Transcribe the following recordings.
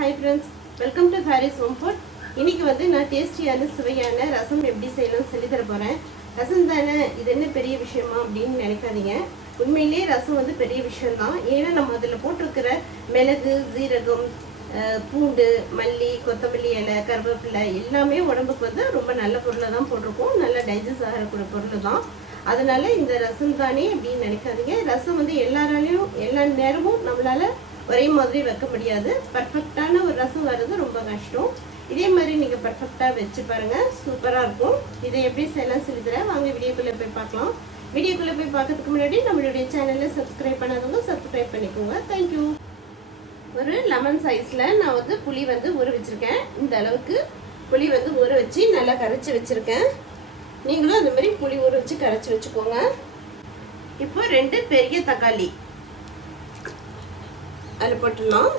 Hi friends, welcome to Fairy's Home Food. இன்னைக்கு வந்து நான் டேஸ்டியான சுவையான ரசம் எப்படி செய்யணும்னு சொல்லி தர போறேன். ரசம் தானே இது என்ன பெரிய விஷயமா அப்படின்னு நினைக்காதீங்க. உண்மையிலேயே ரசம் வந்து பெரிய விஷயம் தான். ஏன்னா நம்ம அதில் போட்டிருக்கிற மிளகு, சீரகம், பூண்டு, மல்லி, கொத்தமல்லி இலை, கருவேப்பிலை எல்லாமே உடம்புக்கு வந்து ரொம்ப நல்ல பொருளை தான் போட்டிருக்கோம். நல்லா டைஜஸ்ட் ஆகக்கூடிய பொருள் தான். அதனால இந்த ரசம் தானே அப்படின்னு நினைக்காதீங்க. ரசம் வந்து எல்லாராலையும் எல்லா நேரமும் நம்மளால ஒரே மாதிரி வைக்க முடியாது. பர்ஃபெக்டான ஒரு ரசம் வர்றது ரொம்ப கஷ்டம். இதே மாதிரி நீங்கள் பர்ஃபெக்டாக வச்சு பாருங்கள், சூப்பராக இருக்கும். இதை எப்படி செய்யலாம் சொல்லி தரேன். வாங்க வீடியோக்குள்ளே போய் பார்க்கலாம். வீடியோக்குள்ளே போய் பார்க்கறதுக்கு முன்னாடி நம்மளுடைய சேனலை சப்ஸ்கிரைப் பண்ணாதவங்க சப்ஸ்கிரைப் பண்ணிக்கோங்க. தேங்க்யூ. ஒரு லெமன் சைஸில் நான் வந்து புளி வந்து ஊற வச்சுருக்கேன். இந்த அளவுக்கு புளி வந்து ஊற வச்சு நல்லா கரைச்சி வச்சுருக்கேன். நீங்களும் அந்த மாதிரி புளி ஊற வச்சு கரைச்சி வச்சுக்கோங்க. இப்போ 2 பெரிய தக்காளி அதில் போட்டுடலாம்.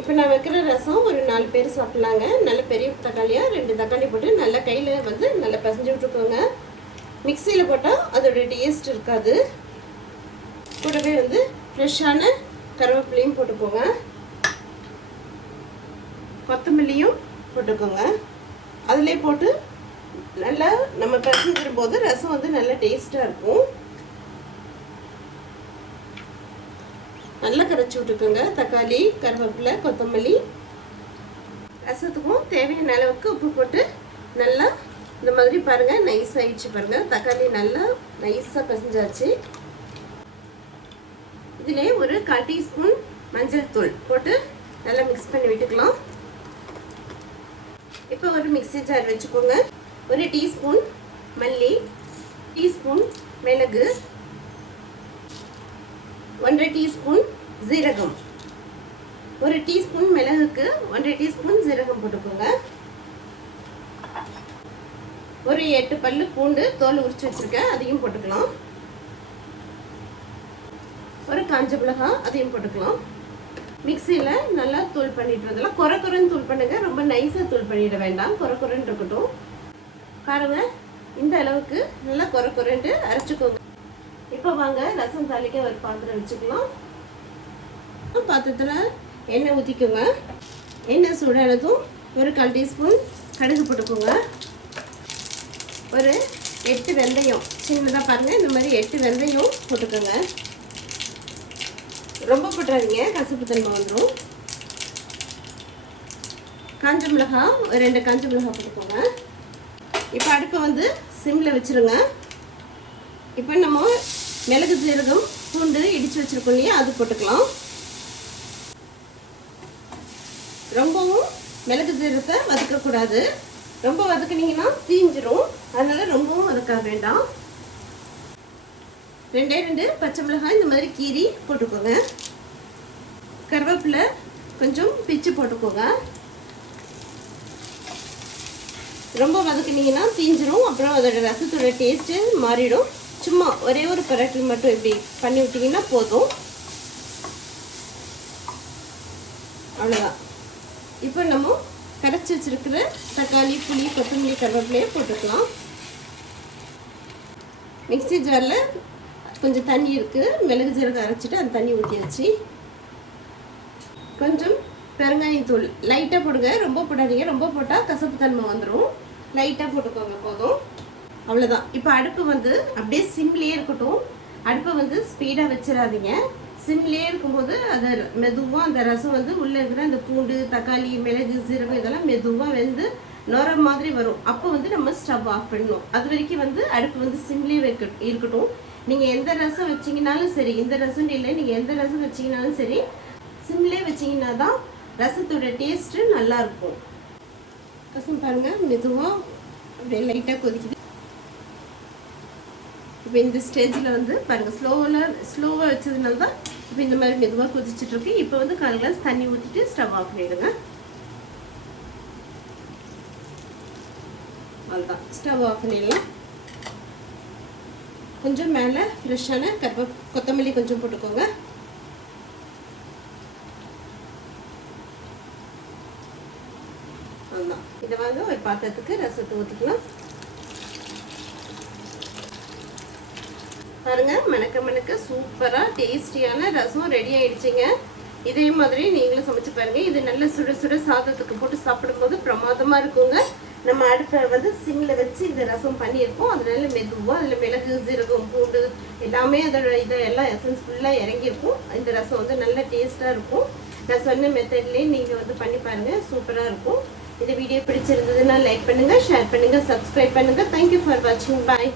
இப்போ நான் வைக்கிற ரசம் ஒரு 4 பேர் சாப்பிட்லாங்க. நல்ல பெரிய தக்காளியாக 2 தக்காளி போட்டு நல்லா கையில் வந்து நல்லா பசஞ்சு விட்டுக்கோங்க. மிக்சியில் போட்டால் அதோட டேஸ்ட் இருக்காது. கூடவே வந்து ஃப்ரெஷ்ஷான கருவேப்பிலையும் போட்டுக்கோங்க, கொத்தமல்லியும் போட்டுக்கோங்க. அதிலே போட்டு நல்லா நம்ம பசஞ்சிடும் போது ரசம் வந்து நல்லா டேஸ்ட்டாக இருக்கும். நல்லா கரைச்சி விட்டுக்கோங்க. தக்காளி, கருவேப்பிலை, கொத்தமல்லி. ரசத்துக்கும் தேவையான அளவுக்கு உப்பு போட்டு நல்லா இந்த மாதிரி பாருங்கள், நைஸ் ஆகிடுச்சு பாருங்கள். தக்காளி நல்லா நைஸாக பசஞ்சாச்சு. இதிலே ஒரு 1/4 டீஸ்பூன் மஞ்சள் தூள் போட்டு நல்லா மிக்ஸ் பண்ணி விட்டுக்கலாம். இப்போ ஒரு மிக்ஸி ஜார் வச்சுக்கோங்க. 1 டீஸ்பூன் மல்லி, டீஸ்பூன் மிளகு, 1/2 டீஸ்பூன் ஜீரகம். 1 டீஸ்பூன் மிளகுக்கு 1/2 டீஸ்பூன் ஜீரகம் போட்டுக்கோங்க. ஒரு 8 பல்லு பூண்டு தோல் உரிச்சு வச்சிருக்கேன், அதையும் போட்டுக்கலாம். ஒரு காஞ்ச மிளகாய் அதையும் போட்டுக்கலாம். மிக்சியில் நல்லா தூள் பண்ணிட்டு வரலாம். குறைன்னு தூள் பண்ணுங்க, ரொம்ப நைஸாக தூள் பண்ணிட வேண்டாம். குறைன்னு இருக்கட்டும். பாருங்க, இந்த அளவுக்கு நல்லா குறைன்ட்டு அரைச்சிக்கோங்க. இப்போ வாங்க ரசம் தாளிக்க ஒரு பாத்திரம் வச்சுக்கலாம். பாத்திரத்தில் எண்ணெய் ஊற்றிக்கோங்க. எண்ணெய் சூடானதும் ஒரு 1/4 டீஸ்பூன் கடுகு போட்டுக்கோங்க. ஒரு 8 வெந்தயம் சின்னதாக பாருங்கள், இந்த மாதிரி 8 வெந்தயம் போட்டுக்கோங்க. ரொம்ப போட்டுறாதீங்க, கசப்பு தன்மை வந்துடும். காஞ்ச மிளகாய் ஒரு 2 காஞ்ச மிளகாய் போட்டுக்கோங்க. இப்போ அடுப்பை வந்து சிம்மில் வச்சுருங்க. இப்போ நம்ம மிளகு, சீரகம், பூண்டு இடித்து வச்சுருக்கோம் இல்லையா, அது போட்டுக்கலாம். ரொம்பவும் மிளகு சீரகத்தை வதக்கக்கூடாது. ரொம்ப வதக்குனீங்கன்னா தீஞ்சிரும். அதனால் ரொம்பவும் வதக்க வேண்டாம். 2 பச்சை மிளகாய் இந்த மாதிரி கீரி போட்டுக்கோங்க. கருவேப்பிலை கொஞ்சம் பிச்சு போட்டுக்கோங்க. ரொம்ப வதக்குனீங்கன்னா தீஞ்சிரும். அப்புறம் அதோட ரசத்தோட டேஸ்ட்டு மாறிடும். சும்மா ஒரே ஒரு பரட்டில் மட்டும் இப்படி பண்ணி விட்டிங்கன்னா போதும். அவ்வளோதான். இப்போ நம்ம கரைச்சி வச்சுருக்கிற தக்காளி, புளி, கொத்தமல்லி, கருவேப்பிலையை போட்டுக்கலாம். மிக்ஸி ஜாரில் கொஞ்சம் தண்ணி இருக்குது, மிளகு ஜீரகம் அரைச்சிட்டு அந்த தண்ணி ஊற்றி வச்சு கொஞ்சம் பெருங்காயத்தூள் லைட்டாக போடுங்க, ரொம்ப போடாதீங்க. ரொம்ப போட்டால் கசப்பு தன்மை வந்துடும். லைட்டாக போட்டுக்கோங்க, போதும். அவ்வளோதான். இப்போ அடுப்பு வந்து அப்படியே சிம்லேயே இருக்கட்டும். அடுப்பை வந்து ஸ்பீடாக வச்சிடாதீங்க. சிம்லேயே இருக்கும்போது அது மெதுவாக அந்த ரசம் வந்து உள்ளே இருக்கிற அந்த பூண்டு, தக்காளி, மிளகு, சீரகம் இதெல்லாம் மெதுவாக வெந்து நுர மாதிரி வரும். அப்போ வந்து நம்ம ஸ்டவ் ஆஃப் பண்ணணும். அது வரைக்கும் வந்து அடுப்பு வந்து சிம்லேயே இருக்கட்டும். நீங்கள் எந்த ரசம் வச்சிங்கனாலும் சரி, இந்த ரசம் இல்லை, நீங்கள் எந்த ரசம் வச்சிங்கனாலும் சரி, சிம்லேயே வச்சிங்கன்னா தான் ரசத்தோட டேஸ்ட்டு நல்லாயிருக்கும். ரசம் பாருங்கள், மெதுவாக அப்படியே லைட்டாக கொதிக்குது. இப்போ இந்த ஸ்டேஜில் வந்து பாருங்கள், ஸ்லோவாக வச்சதுனால தான் இப்போ இந்த மாதிரி மெதுவாக கொதிச்சுட்ருக்கு. இப்போ வந்து 1/4 கிளாஸ் தண்ணி ஊற்றிட்டு ஸ்டவ் ஆஃப் பண்ணிவிடுங்க. அவ்வளோதான், ஸ்டவ் ஆஃப் பண்ணிடலாம். கொஞ்சம் மேலே ஃப்ரெஷ்ஷான கொத்தமல்லி கொஞ்சம் போட்டுக்கோங்க. அவ்வளோதான். இதை வாங்க ஒரு பாத்திரத்துக்கு ரசத்தை ஊற்றிக்கலாம். பாருங்க, மணக்க மணக்க சூப்பராக டேஸ்டியான ரசம் ரெடி ஆயிடுச்சுங்க. இதே மாதிரி நீங்களும் சமைச்சு பாருங்க. இது நல்ல சுட சுட சாதத்துக்கு போட்டு சாப்பிடும்போது பிரமாதமாக இருக்குங்க. நம்ம அடுப்பை வந்து சிம்மில் வச்சு இந்த ரசம் பண்ணியிருக்கோம். அதனால மெதுவாக அதில் மிளகு, சீரகம், பூண்டு எல்லாமே அதோட இதெல்லாம் எசன்ஸ் ஃபுல்லாக இறங்கியிருக்கும். இந்த ரசம் வந்து நல்ல டேஸ்ட்டாக இருக்கும். நான் சொன்ன மெத்தட்லேயே நீங்கள் வந்து பண்ணி பாருங்கள், சூப்பராக இருக்கும். இந்த வீடியோ பிடிச்சிருந்ததுன்னா லைக் பண்ணுங்கள், ஷேர் பண்ணுங்கள், சப்ஸ்கிரைப் பண்ணுங்கள். தேங்க்யூ ஃபார் வாட்சிங். பாய்.